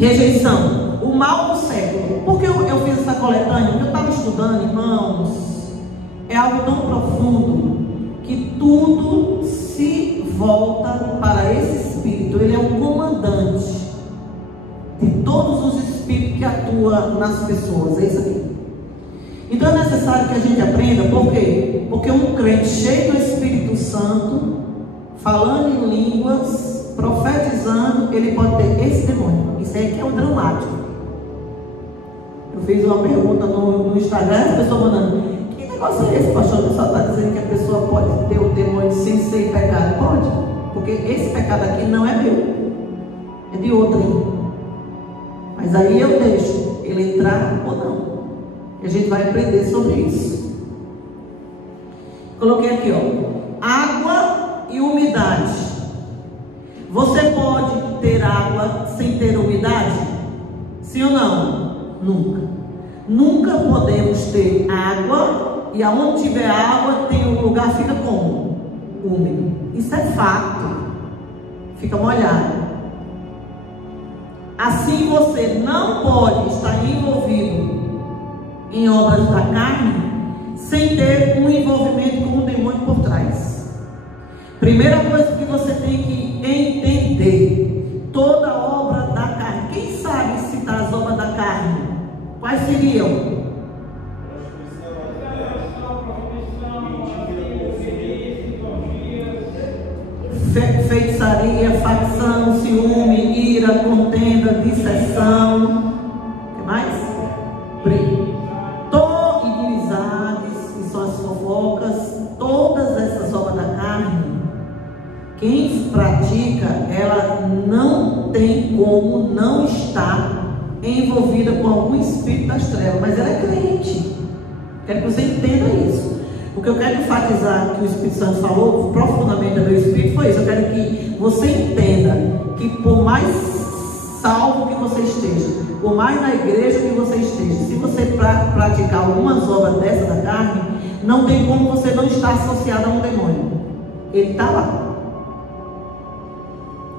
Rejeição, o mal do século. Por que eu fiz essa coletânea? Porque eu estava estudando, irmãos, é algo tão profundo que tudo se volta para esse espírito. Ele é o comandante de todos os espíritos que atuam nas pessoas. É isso aqui. Então é necessário que a gente aprenda. Por quê? Porque um crente cheio do Espírito Santo, falando em línguas, profetizando, ele pode ter esse demônio. Isso aí que é o dramático. Eu fiz uma pergunta no Instagram, a pessoa mandando: que negócio é esse, pastor? O pessoal está dizendo que a pessoa pode ter o demônio sem ser pecado. Pode, porque esse pecado aqui não é meu, é de outrem. Mas aí eu deixo ele entrar ou não. E a gente vai aprender sobre isso. Coloquei aqui, ó, água e umidade. Você pode ter água sem ter umidade? Sim ou não? Nunca. Nunca podemos ter água e aonde tiver água tem um lugar fica como? Úmido. Isso é fato. Fica molhado. Assim você não pode estar envolvido em obras da carne sem ter um envolvimento com o demônio por trás. Primeira coisa que você tem que entender: toda obra da carne. Quem sabe citar as obras da carne? Quais seriam? Feitiçaria, facção, ciúme, ira, contenda, disseção. O que mais? Inimizades, que são as fofocas. Todas essas obras da carne, quem pratica, ela não tem como não estar envolvida com algum espírito das trevas, mas ela é crente. Quero que você entenda isso. O que eu quero enfatizar que o Espírito Santo falou profundamente ao meu espírito foi isso. Eu quero que você entenda que por mais salvo que você esteja, por mais na igreja que você esteja, se você praticar algumas obras dessa da carne, não tem como você não estar associado a um demônio. Ele está lá.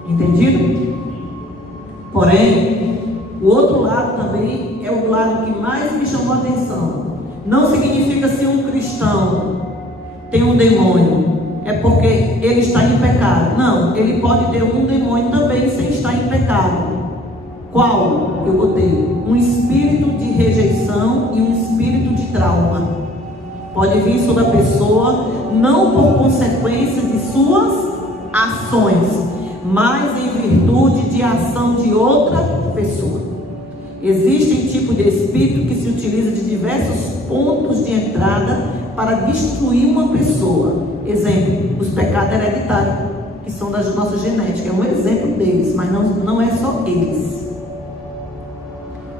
Entendido? Porém, o outro lado também é o lado que mais me chamou a atenção. Não significa se um cristão tem um demônio é porque ele está em pecado. Não, ele pode ter um demônio também sem estar em pecado. Qual? Eu botei um espírito de rejeição e um espírito de trauma. Pode vir sobre a pessoa não por consequência de suas ações, mas em virtude de ação de outra pessoa. Existem tipos de espírito que se utiliza de diversos pontos de entrada para destruir uma pessoa. Exemplo, os pecados hereditários, que são da nossa genética. É um exemplo deles, mas não é só eles.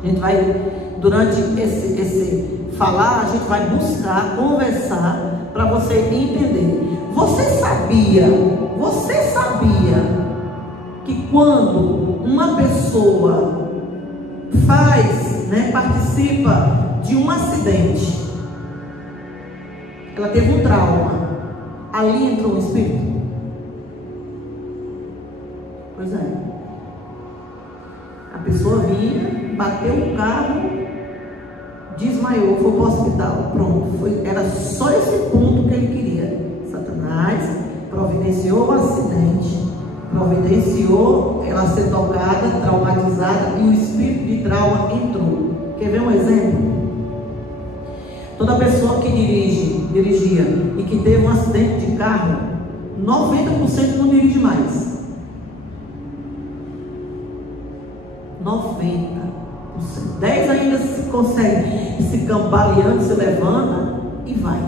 A gente vai, durante esse falar, a gente vai buscar, conversar, para você entender. Você sabia que quando uma pessoa participa de um acidente, ela teve um trauma, ali entrou um espírito? Pois é. A pessoa vinha, bateu o carro, desmaiou, foi para o hospital, pronto, era só esse ponto que ele queria. Satanás providenciou o acidente, providenciou ela ser tocada, traumatizada, e o espírito de trauma entrou. Quer ver um exemplo? Toda pessoa que dirigia e que teve um acidente de carro, 90% não dirige mais. 90%. 10 ainda se consegue, se cambaleando, se levanta e vai.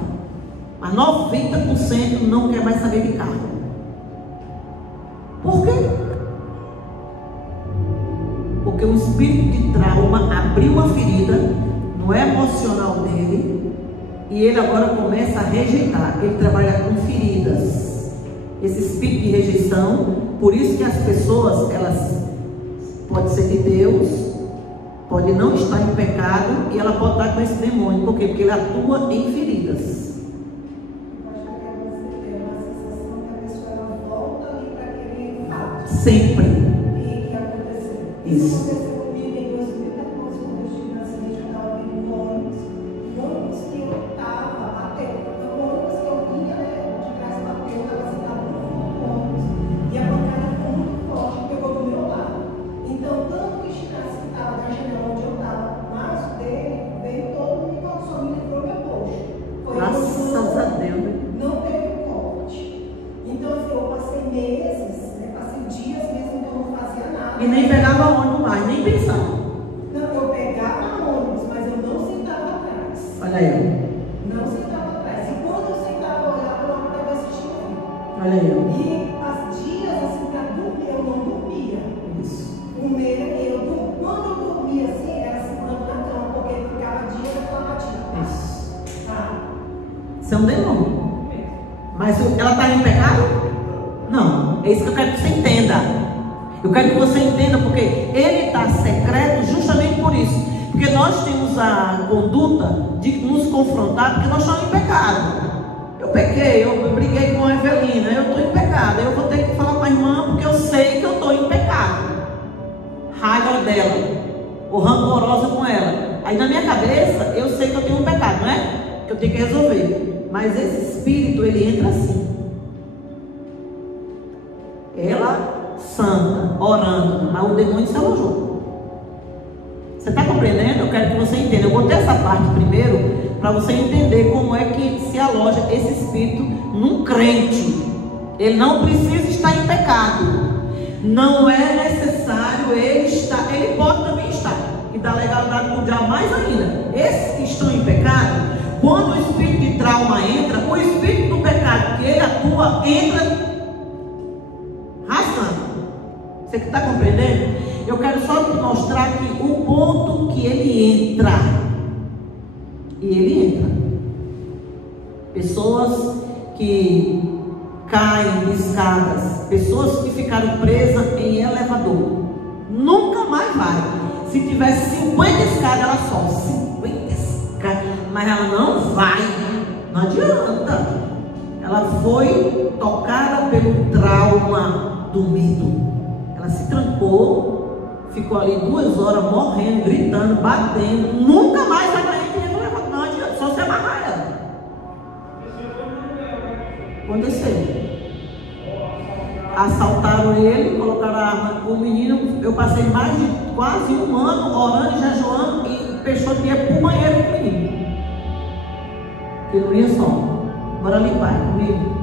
Mas 90% não quer mais saber de carro. Por quê? Porque o espírito de trauma abriu uma ferida no emocional dele e ele agora começa a rejeitar. Ele trabalha com feridas. Esse espírito de rejeição, por isso que as pessoas, elas pode ser de Deus, pode não estar em pecado e ela pode estar com esse demônio. Por quê? Porque ele atua em feridas. Sempre. Isso. Olha aí. Não sentava atrás. E quando eu sentava, eu olhava, eu estava assistindo. Olha aí. E as dias assim, para dormir, eu não dormia. Isso. O medo, quando eu dormia assim, era segurando na cama, porque ele ficava dias reclamativo. Isso. Tá? Isso é um demônio. Mas ela está em pecado? Não. É isso que eu quero que você entenda. Eu quero que você entenda, porque ele está secreto justamente por isso. Porque nós temos a conduta de nos confrontar, porque nós estamos em pecado. Eu pequei, eu briguei com a Evelina, eu estou em pecado. Eu vou ter que falar com a irmã, porque eu sei que eu estou em pecado. Raiva dela, ou rancorosa com ela. Aí na minha cabeça, eu sei que eu tenho um pecado, não é? Que eu tenho que resolver. Mas esse espírito, ele entra assim. Ela, santa, orando, mas o demônio se alojou. Você está compreendendo? Eu quero que você entenda. Eu botei essa parte primeiro para você entender como é que se aloja esse espírito num crente. Ele não precisa estar em pecado. Não é necessário ele estar. Ele pode também estar. E dá legalidade para o diabo mais ainda. Esses que estão em pecado, quando o espírito de trauma entra, o espírito do pecado que ele atua entra rasgando. Você que está compreendendo? Eu quero só te mostrar aqui o ponto que ele entra. E ele entra. Pessoas que caem de escadas, pessoas que ficaram presas em elevador, nunca mais vai. Se tivesse 50 escadas, ela sobe 50 escadas, mas ela não vai. Não adianta. Ela foi tocada pelo trauma do medo. Ela se trancou. Ficou ali 2 horas morrendo, gritando, batendo. Nunca mais vai ganhar dinheiro. Não adianta, só se amarrar ela. Aconteceu. Assaltaram ele, colocaram a arma. O menino, eu passei mais de quase 1 ano orando e jejuando e fechou de ir para o banheiro com o menino. Ele não ia só. Bora limpar comigo.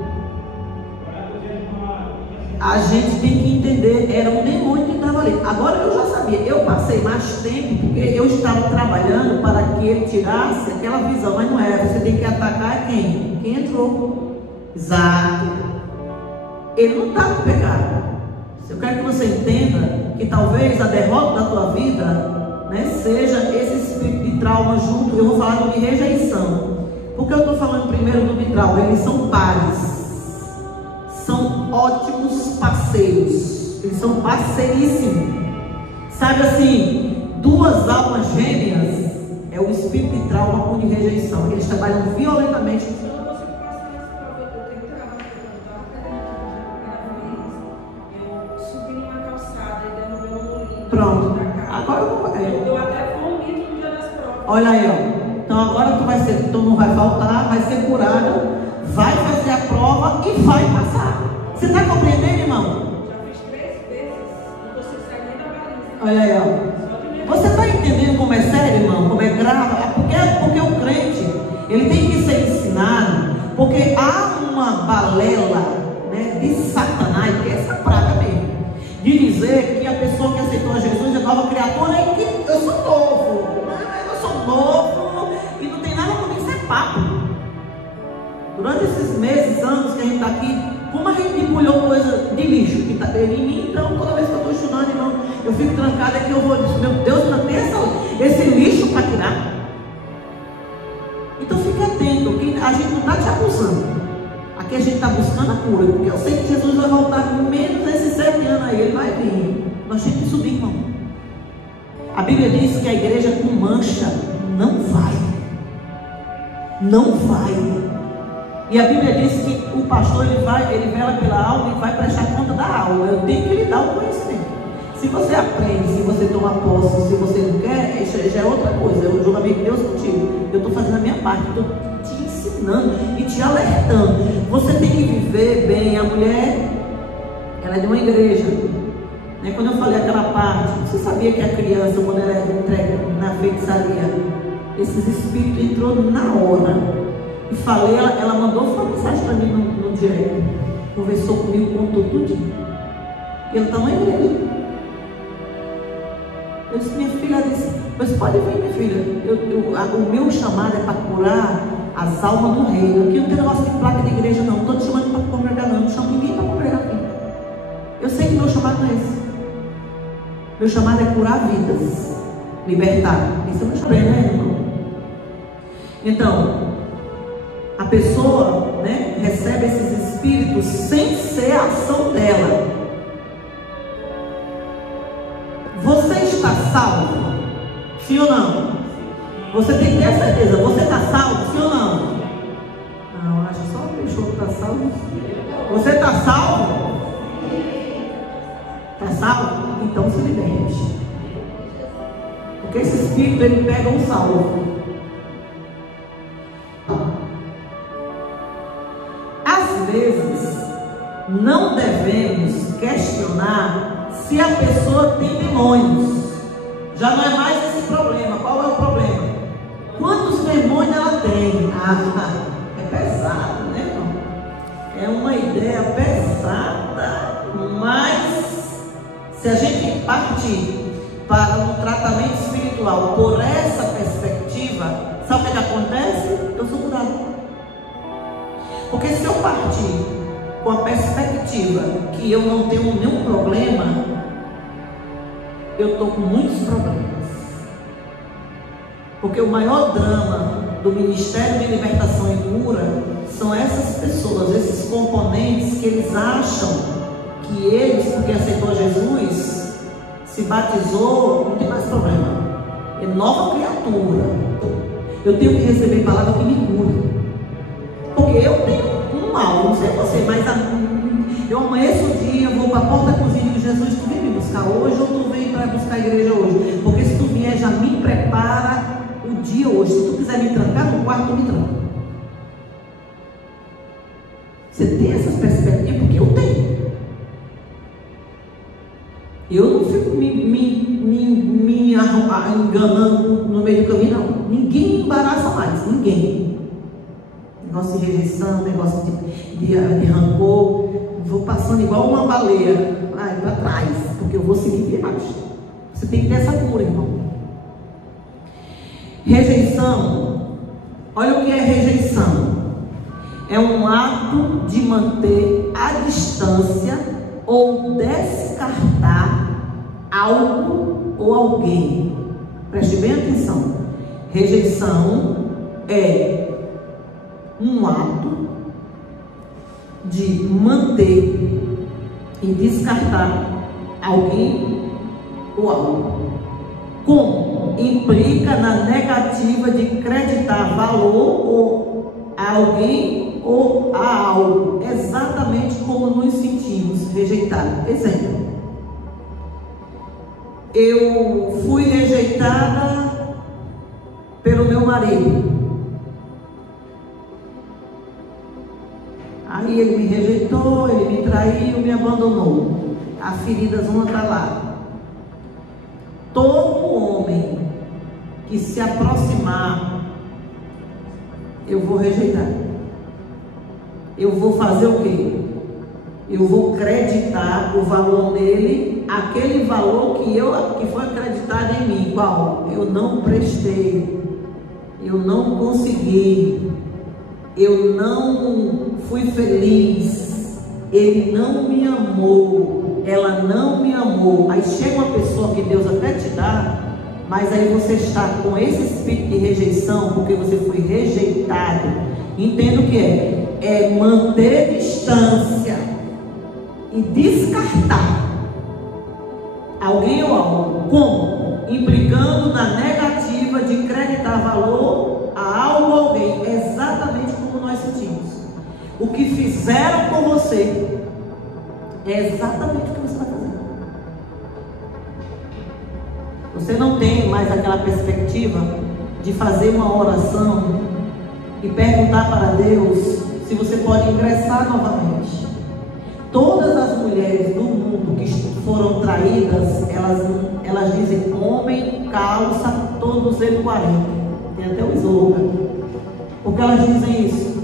A gente tem que entender, era um demônio que estava ali. Agora eu já sabia, eu passei mais tempo porque eu estava trabalhando para que ele tirasse aquela visão, mas não é, você tem que atacar quem? Quem entrou. Exato. Ele não está no pecado. Eu quero que você entenda que talvez a derrota da tua vida, né, seja esse espírito de trauma junto. Eu vou falar do de rejeição. Por que eu estou falando primeiro do de trauma? Eles são pares. São ótimos parceiros. Eles são parceiríssimos. Sabe assim, 2 almas gêmeas é o espírito de trauma com de rejeição. Eles trabalham violentamente. Pronto. Agora eu até vomito no dia das provas. Olha aí, ó. Então agora tu não vai faltar, vai ser curado, vai fazer a prova e vai passar. Você está compreendendo, irmão? Já fiz 3 vezes, não consigo sair nem da baliza. Olha aí, ó. Você está entendendo como é sério, irmão? Como é grave? Porque o crente, ele tem que ser ensinado, porque há uma balela, né, de Satanás, que é essa praga mesmo, de dizer que a pessoa que aceitou a Jesus é nova criatura e que eu sou novo. Eu sou novo e não tem nada comigo, isso é papo. Durante esses meses, anos que a gente está aqui, como a gente empulhou coisa de lixo que está dentro de mim, então toda vez que eu estou estudando, irmão, eu fico trancada aqui, eu vou dizer, meu Deus, não tem esse lixo para tirar. Então fique atento, que a gente não está te acusando. Aqui a gente está buscando a cura, porque eu sei que Jesus vai voltar com menos esses 7 anos aí, ele vai vir. Nós temos que subir, irmão. A Bíblia diz que a igreja com mancha não vai. Não vai. E a Bíblia diz que o pastor ele vela pela alma e vai prestar conta da alma. Eu tenho que lhe dar o conhecimento. Se você aprende, se você toma posse, se você não quer, já é outra coisa. É o julgamento de Deus contigo. Eu estou fazendo a minha parte, estou te ensinando e te alertando. Você tem que viver bem. A mulher, ela é de uma igreja. Né? Quando eu falei aquela parte, você sabia que a criança, quando ela é entregue na feitiçaria, esses espíritos entrou na hora. E falei, ela mandou uma mensagem para mim no direct. Conversou comigo, contou tudinho. E ela está na igreja. Eu disse, minha filha, ela disse, Você pode vir, minha filha. O meu chamado é para curar as almas do reino. Aqui não tem negócio de placa de igreja, não. Não estou te chamando para congregar, não. Não chamo ninguém para congregar aqui. Eu sei que meu chamado não é esse. Meu chamado é curar vidas, libertar. Isso é meu chamado, né, irmão? Então, a pessoa, né, recebe esses espíritos sem ser a ação dela. Você está salvo? Sim ou não? Você tem que ter certeza. Você está salvo? Sim ou não? Não, acho que só a pessoa que está salvo. Você está salvo? Está salvo? Então se liberte. Porque esse espírito, ele pega um salvo. Às vezes, não devemos questionar se a pessoa tem demônios. Já não é mais esse problema. Qual é o problema? Quantos demônios ela tem? É pesado, né, irmão? É uma ideia pesada, mas se a gente partir para um tratamento espiritual por essa perspectiva, sabe o que acontece? Eu sou curado. Porque se eu partir com a perspectiva que eu não tenho nenhum problema, eu estou com muitos problemas. Porque o maior drama do Ministério de Libertação e Cura são essas pessoas, esses componentes que eles acham que eles, porque aceitou Jesus, se batizou, não tem mais problema. É nova criatura. Eu tenho que receber palavra que me cura. Porque eu tenho um mal, não sei você, mas eu amanheço o dia, vou para a porta da cozinha e digo: Jesus, tu vem me buscar hoje ou tu vem para buscar a igreja hoje? Porque se tu vier, já me prepara o dia hoje. Se tu quiser me trancar no quarto, tu me tranca. Você tem essas perspectivas? Porque eu tenho. Eu não fico me enganando no meio do caminho, não. Ninguém me embaraça mais, ninguém. Negócio de rejeição, negócio de rancor. Vou passando igual uma baleia, para trás, porque eu vou seguir viagem. Você tem que ter essa cura, irmão. Rejeição. Olha o que é rejeição. É um ato de manter à distância ou descartar algo ou alguém. Preste bem atenção. Rejeição é um ato de manter e descartar alguém ou algo. Como? Implica na negativa de acreditar valor a alguém ou a algo, exatamente como nos sentimos rejeitados. Exemplo: eu fui rejeitada pelo meu marido. Aí ele me rejeitou, ele me traiu, me abandonou. A ferida zona está lá. Todo homem que se aproximar, eu vou rejeitar. Eu vou fazer o quê? Eu vou acreditar o valor dele, aquele valor que foi acreditado em mim. Qual? Eu não prestei, eu não consegui, eu não fui feliz, ele não me amou, ela não me amou. Aí chega uma pessoa que Deus até te dá, mas aí você está com esse espírito de rejeição, porque você foi rejeitado. Entenda o que é? É manter distância e descartar alguém ou algo. Como? Implicando na negativa de acreditar valor a algo ou alguém, exatamente como nós sentimos. O que fizeram com você é exatamente o que você vai fazer. Você não tem mais aquela perspectiva de fazer uma oração e perguntar para Deus se você pode ingressar novamente. Todas as mulheres do mundo que foram traídas, elas dizem: homem, calça, todos eles 40. Tem até o slogan. Porque elas dizem isso.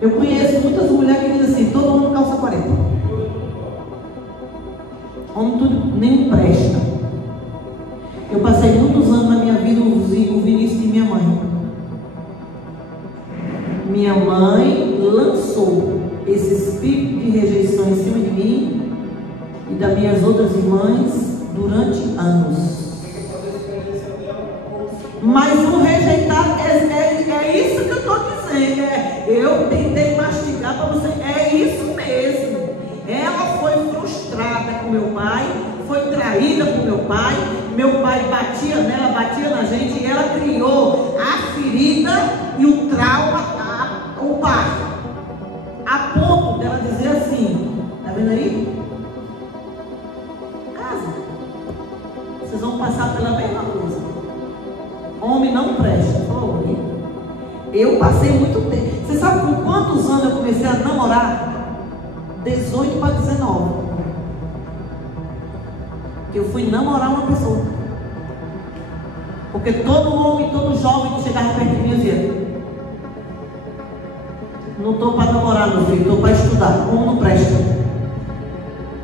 Eu conheço muitas mulheres que dizem assim: todo mundo calça 40. Homem tudo, nem presta. Eu minha mãe lançou esse espírito de rejeição em cima de mim e das minhas outras irmãs durante anos. Mas o rejeitar é isso que eu estou dizendo. Eu tentei mastigar para você. É isso mesmo. Ela foi frustrada com meu pai, foi traída por meu pai. Meu pai batia nela, batia na gente, e ela criou a ferida e o trauma, o parto. A ponto dela dizer assim: tá vendo aí? Casa. Vocês vão passar pela mesma coisa. Homem não presta. Eu passei muito tempo. Você sabe com quantos anos eu comecei a namorar? 18 para 19. Eu fui namorar uma pessoa. Porque todo homem, todo jovem que chegava perto de mim dizia: não estou para namorar, meu filho, estou para estudar. Como não presta?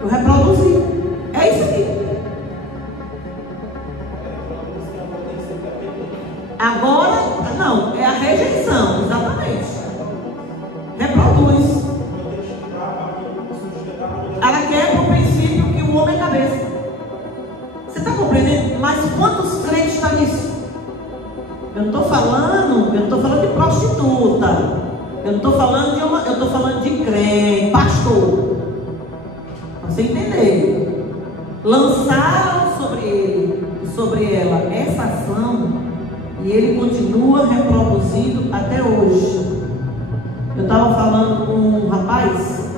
Eu reproduzi. É isso aqui. Agora, não, é a rejeição, exatamente. Reproduz. Ela quebra o princípio que o homem é cabeça. Você está compreendendo? Mas quantos crentes estão nisso? Eu não estou falando de prostituta. Eu não estou falando eu estou falando de crente, pastor. Para você entender. Lançaram sobre ele e sobre ela essa ação. E ele continua reproduzindo até hoje. Eu estava falando com um rapaz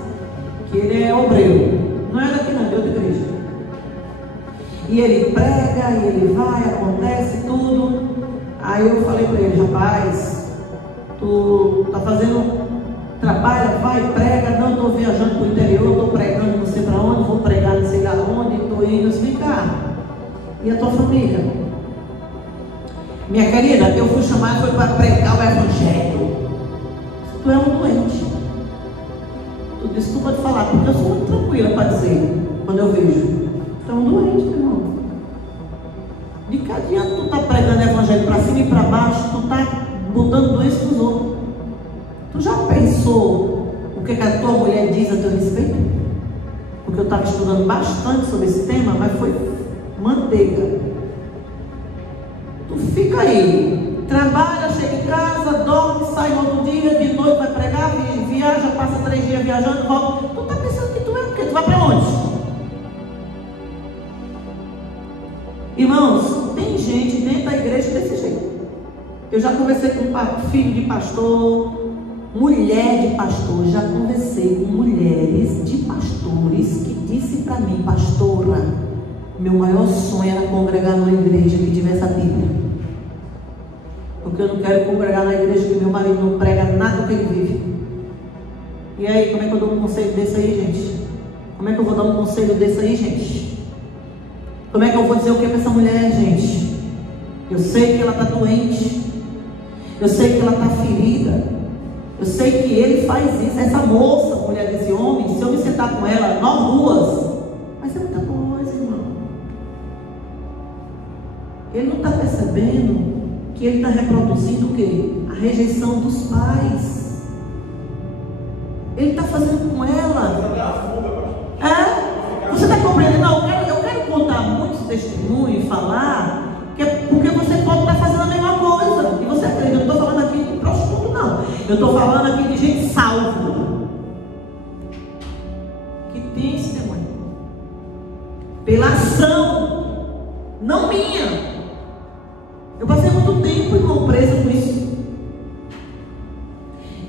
que ele é obreiro. Não é daqui não, é de outra igreja. E ele prega, e ele vai, acontece tudo. Aí eu falei para ele: rapaz, tu tá fazendo trabalho, vai, prega. Não, estou viajando para o interior, estou pregando não sei para onde, vou pregar não sei lá onde, estou indo, vem cá. E a tua família? Minha querida, eu fui chamada foi para pregar o evangelho. Tu é um doente. Tu desculpa de falar, porque eu sou muito tranquila para dizer, quando eu vejo. Tu é um doente, meu irmão. De que adianta tu tá pregando evangelho para cima e para baixo, tu tá botando doença nos outros. Tu já pensou o que a tua mulher diz a teu respeito? Porque eu estava estudando bastante sobre esse tema, mas foi manteiga. Tu fica aí, trabalha, chega em casa, dorme, sai no outro dia, de noite vai pregar, viaja, passa 3 dias viajando, volta. Tu tá pensando que tu é o quê? Tu vai para onde? Irmãos, tem gente dentro da igreja desse jeito. Eu já conversei com filho de pastor, mulher de pastor, já conversei com mulheres de pastores que disse para mim: pastora, meu maior sonho era congregar numa igreja que tivesse a Bíblia. Porque eu não quero congregar na igreja que meu marido não prega nada do que ele vive. E aí, como é que eu dou um conselho desse aí, gente? Como é que eu vou dar um conselho desse aí, gente? Como é que eu vou dizer o que para essa mulher, gente? Eu sei que ela está doente. Eu sei que ela está ferida. Eu sei que ele faz isso. Essa moça, mulher desse homem, se eu me sentar com ela, nós duas, vai ser muita coisa, irmão. Ele não está percebendo que ele está reproduzindo o quê? A rejeição dos pais. Ele está fazendo com ela. Você está compreendendo? Não, eu quero contar muitos testemunhos e falar, porque você pode estar fazendo a mesma coisa. E você acredita? Eu não estou falando aqui de prostituto, não. Eu estou falando aqui de gente salva, que tem esse demônio. Pela ação, não minha. Eu passei muito tempo, irmão, preso com isso.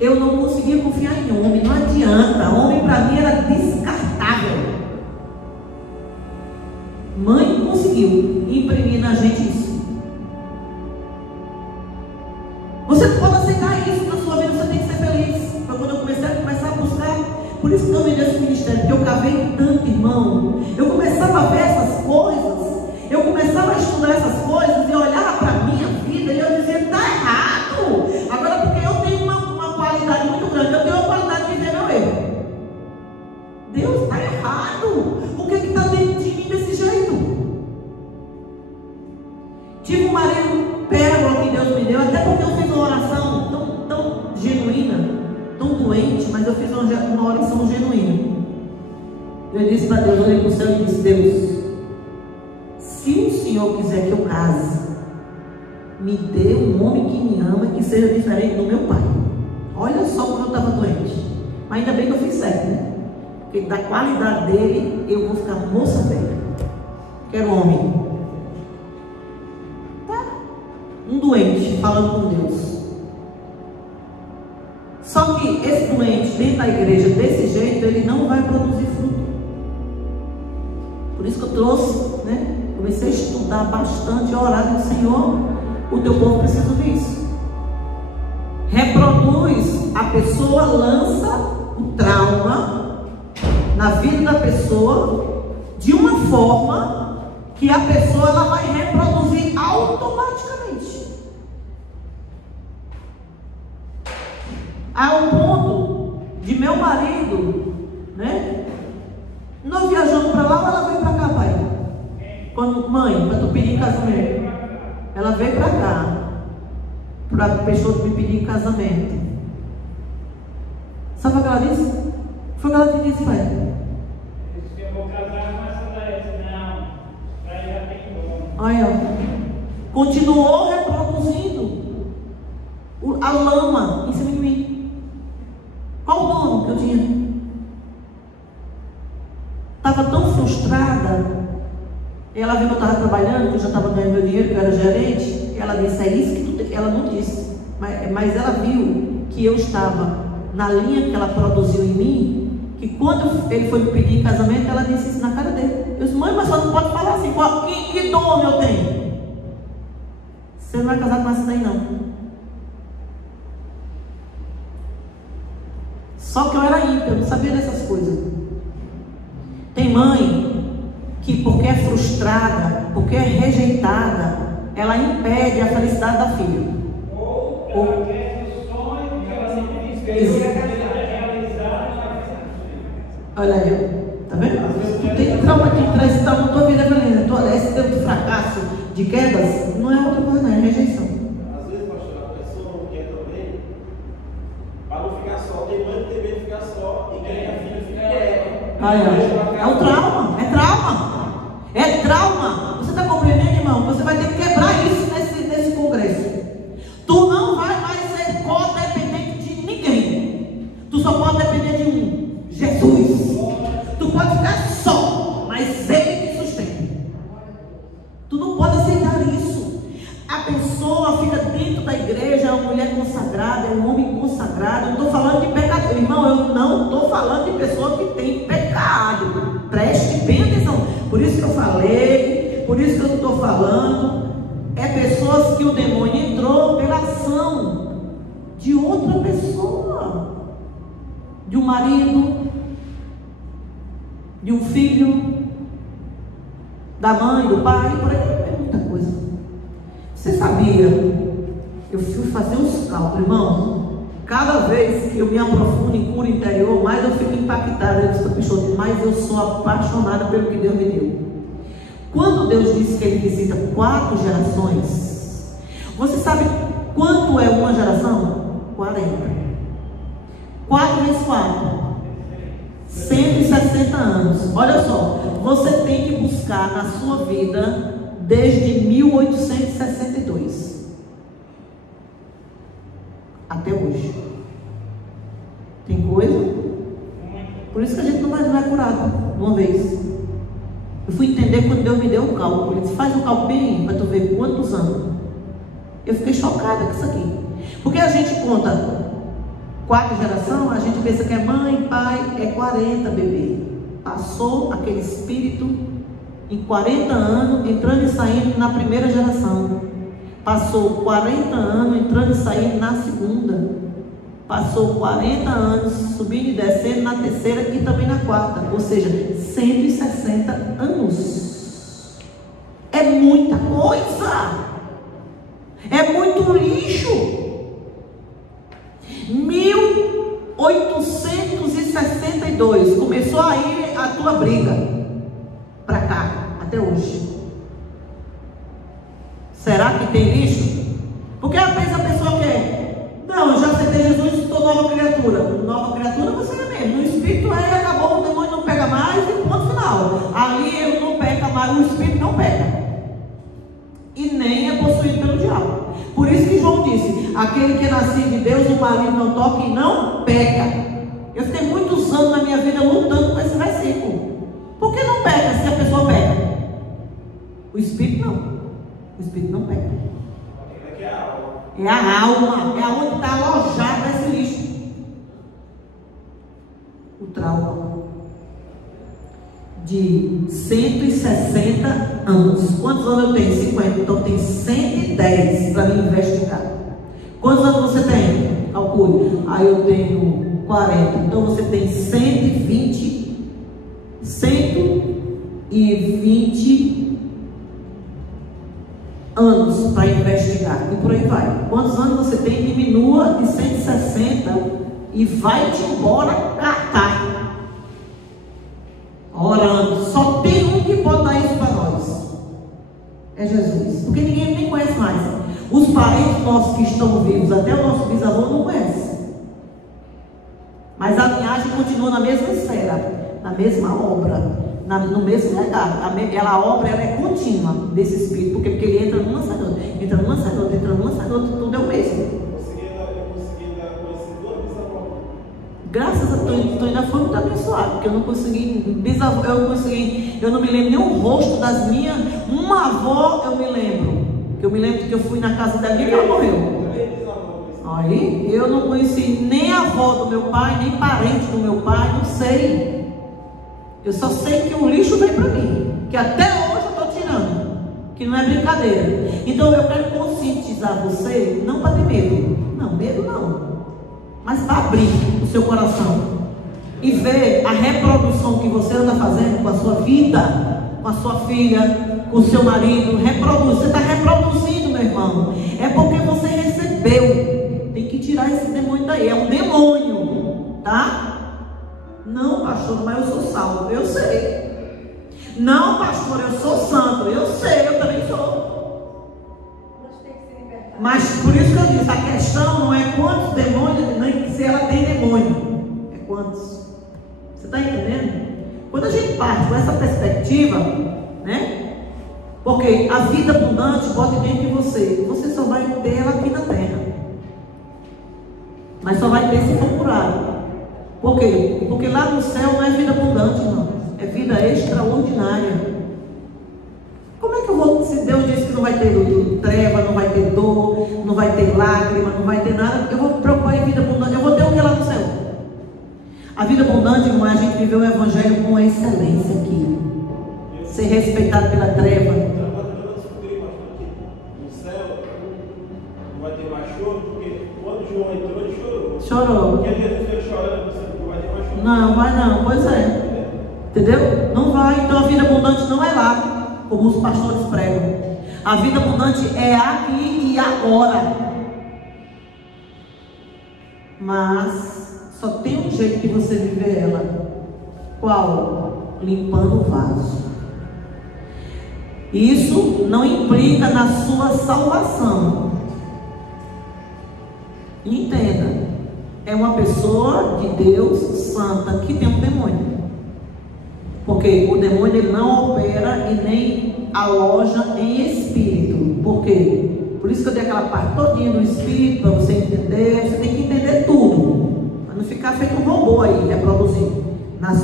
Eu não conseguia confiar em homem, não adianta. Homem para mim era descartável. Mãe conseguiu imprimir na gente isso. Você pode aceitar isso na sua vida, você tem que ser feliz. Foi quando eu comecei a buscar. Por isso que eu me dei esse ministério, porque eu cavei tanto, irmão. Eu começava a ver essas coisas. Eu começava a estudar essas coisas e olhava para a minha vida e eu dizia: está errado. Agora, porque eu tenho uma qualidade muito grande, eu tenho uma qualidade de ver meu erro. Deus, está errado. O que está dentro de mim desse jeito? Tive um marido pérola que Deus me deu, até porque eu fiz uma oração tão genuína. eu fiz uma oração genuína. Eu disse para Deus, olhei para o céu e disse: Deus, se o Senhor quiser que eu case, me dê um homem que me ama e que seja diferente do meu pai. Olha só como eu estava doente. Mas ainda bem que eu fiz certo, né? Porque da qualidade dele, eu vou ficar moça velha. Quero homem. Tá? Um doente falando com Deus. Só que esse doente dentro da igreja, desse jeito, ele não vai produzir fruto. Por isso que eu trouxe, né? Comecei a estudar bastante, a orar no Senhor. O teu povo precisa ouvir isso. Reproduz, a pessoa lança o trauma na vida da pessoa de uma forma que a pessoa ela vai reproduzir automaticamente. Ao ponto de meu marido, né? Nós viajamos para lá, ela veio para cá, pai. Quando, mãe, para tu pedir casamento. Ela veio para cá, para a pessoa me pedir casamento. Sabe o que ela disse? Foi o que ela te disse, pai. Disse que eu vou casar com essa daí. Não, para já tem bom. Olha, ó. Continuou reproduzindo a lama em cima de mim. Qual o nome que eu tinha? Estava tão frustrada. Ela viu que eu estava trabalhando, que eu já estava ganhando meu dinheiro, que eu era gerente. Ela disse: é isso que tu tem. Ela não disse, mas ela viu que eu estava na linha que ela produziu em mim. Que quando ele foi me pedir em casamento, ela disse isso na cara dele. Eu disse: mãe, mas só não pode falar assim. Que dom eu tenho? Você não vai casar com essa daí, não. Só que eu era ímpio, eu não sabia dessas coisas. Tem mãe que, porque é frustrada, porque é rejeitada, ela impede a felicidade da filha. Ou ela quer que o sonho que ela sempre quis realizar. Olha aí, tá vendo? Tu tem trauma que traz esse trauma na tua vida, Helena. Esse tempo de fracasso, de quedas, não é outra coisa, não, é rejeição. Às vezes, pastor, a pessoa não quer também, para não ficar só. Tem mãe que tem medo de ficar só e quer que a filha fique quieta. É um trauma, é trauma. É trauma. Você está compreendendo, irmão? Você vai ter que quebrar isso nesse congresso. Tu não vai mais ser codependente de ninguém. Tu só pode depender de um: Jesus. Tu pode ficar só, mas Ele te sustenta. Tu não pode aceitar isso. A pessoa fica dentro da igreja, é uma mulher consagrada, é um homem consagrado. Eu não estou falando de pecador, irmão. Eu não estou falando de pessoa que tem pecado. Preste bem atenção. Por isso que eu falei, por isso que eu estou falando. É pessoas que o demônio entrou pela ação de outra pessoa, de um marido, de um filho, da mãe, do pai, por aí é muita coisa. Você sabia? Eu fui fazer uns cálculos, irmão. Cada vez que eu me aprofundo em cura interior, mais eu fico impactada. Eu disse, pessoa, mas eu sou apaixonada pelo que Deus me deu. Quando Deus disse que Ele visita 4 gerações, você sabe quanto é uma geração? 40. 4 vezes 4. 160 anos. Olha só, você tem que buscar na sua vida desde 1862 até hoje. Tem coisa? Por isso que a gente não é curado de uma vez. Eu fui entender quando Deus me deu um cálculo. Ele disse: faz um cálculo bem para tu ver quantos anos. Eu fiquei chocada com isso aqui. Porque a gente conta 4 gerações, a gente pensa que é mãe, pai, é 40 bebê. Passou aquele espírito em 40 anos, entrando e saindo na primeira geração. Passou 40 anos entrando e saindo na segunda. Passou 40 anos subindo e descendo na terceira e também na quarta. Ou seja, 160 anos. É muita coisa. É muito lixo. 1862 começou a ir a tua briga para cá, até hoje. Será que tem lixo? Porque às vezes a pessoa quer: não, eu já aceitei Jesus, estou nova criatura. Nova criatura você o espírito não peca. E nem é possuído pelo diabo. Por isso que João disse: aquele que é nascido de Deus, o maligno não toca e não peca. Eu fiquei muitos anos na minha vida lutando com esse versículo. Por que não peca se a pessoa peca? O espírito não. O espírito não peca. É a alma. É aonde está alojado esse lixo. O trauma. De 160 anos. Quantos anos eu tenho? 50. Então tem 110 para me investigar. Quantos anos você tem? Calcule. Aí eu tenho 40. Então você tem 120 anos para investigar. E por aí vai. Quantos anos você tem? Diminua de 160 e vai-te embora catar. Orando. Só tem um que pode dar isso para nós. É Jesus. Porque ninguém nem conhece mais. Os parentes nossos que estão vivos, até o nosso bisavô não conhece. Mas a linhagem continua na mesma esfera, na mesma obra, no mesmo legado. A obra ela é contínua desse espírito. Porque ele entra numa, sai outra. Entra numa, sai outra. Entra numa, sai outra. Tudo é o mesmo. Graças a Deus, então ainda foi muito abençoado, porque eu não consegui, eu não me lembro nem o rosto das minhas. Uma avó eu me lembro, que eu me lembro que eu fui na casa da minha e ela morreu. Aí eu não conheci nem a avó do meu pai, nem parente do meu pai, não sei. Eu só sei que o lixo vem para mim, que até hoje eu estou tirando, que não é brincadeira. Então eu quero conscientizar você, não para ter medo, não, medo não. Mas para abrir o seu coração e ver a reprodução que você anda fazendo com a sua vida, com a sua filha, com o seu marido. Reproduz, você está reproduzindo, meu irmão. É porque você recebeu. Tem que tirar esse demônio daí. É um demônio, tá? Não, pastor, mas eu sou salvo. Eu sei. Não, pastor, eu sou santo. Eu sei, eu também sou. Mas por isso que eu disse, a questão não é quantos demônios, nem se ela tem demônio, é quantos. Você está entendendo? Quando a gente parte com essa perspectiva, né? Porque a vida abundante bota dentro de você. Você só vai ter ela aqui na terra. Mas só vai ter se for curado. Por quê? Porque lá no céu não é vida abundante, não. É vida extraordinária. Como é que eu vou, se Deus disse que não vai ter treva, não vai ter dor, não vai ter lágrima, não vai ter nada, eu vou me preocupar em vida abundante, eu vou ter o que lá no céu? A vida abundante, irmão, a gente viveu o evangelho com excelência aqui. Ser respeitado pela treva. No céu não vai ter mais choro, porque quando João entrou, ele chorou. Chorou. Porque Jesus veio chorando, não vai ter mais choro. Não, vai não, pois é. Entendeu? Não vai, então a vida abundante não é lá, como os pastores pregam. A vida abundante é aqui e agora. Mas só tem um jeito de você viver ela. Qual? Limpando o vaso. Isso não implica na sua salvação. Entenda. É uma pessoa de Deus santa que tem um demônio. Porque o demônio ele não opera e nem aloja em espírito. Por quê? Por isso que eu dei aquela parte todinha do espírito para você entender. Você tem que entender tudo, para não ficar feito um robô aí, reproduzindo.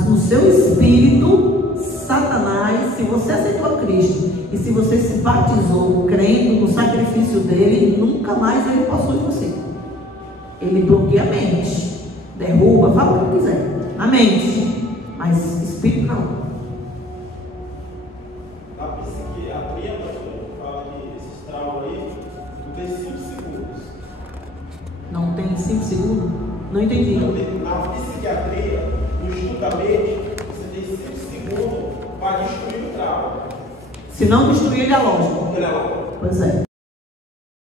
No seu espírito, Satanás, se você aceitou a Cristo e se você se batizou crendo no sacrifício dele, nunca mais ele possui você. Ele bloqueia a mente, derruba, fala o que quiser, a mente, mas espírito não. A psiquiatria, pastor, fala que esses traumas aí não tem 5 segundos. Não tem 5 segundos? Não entendi. Na psiquiatria, no estudo da mente, você tem 5 segundos para destruir o trauma. Se não destruir, ele é lógico. Ele é lógico. Pois é.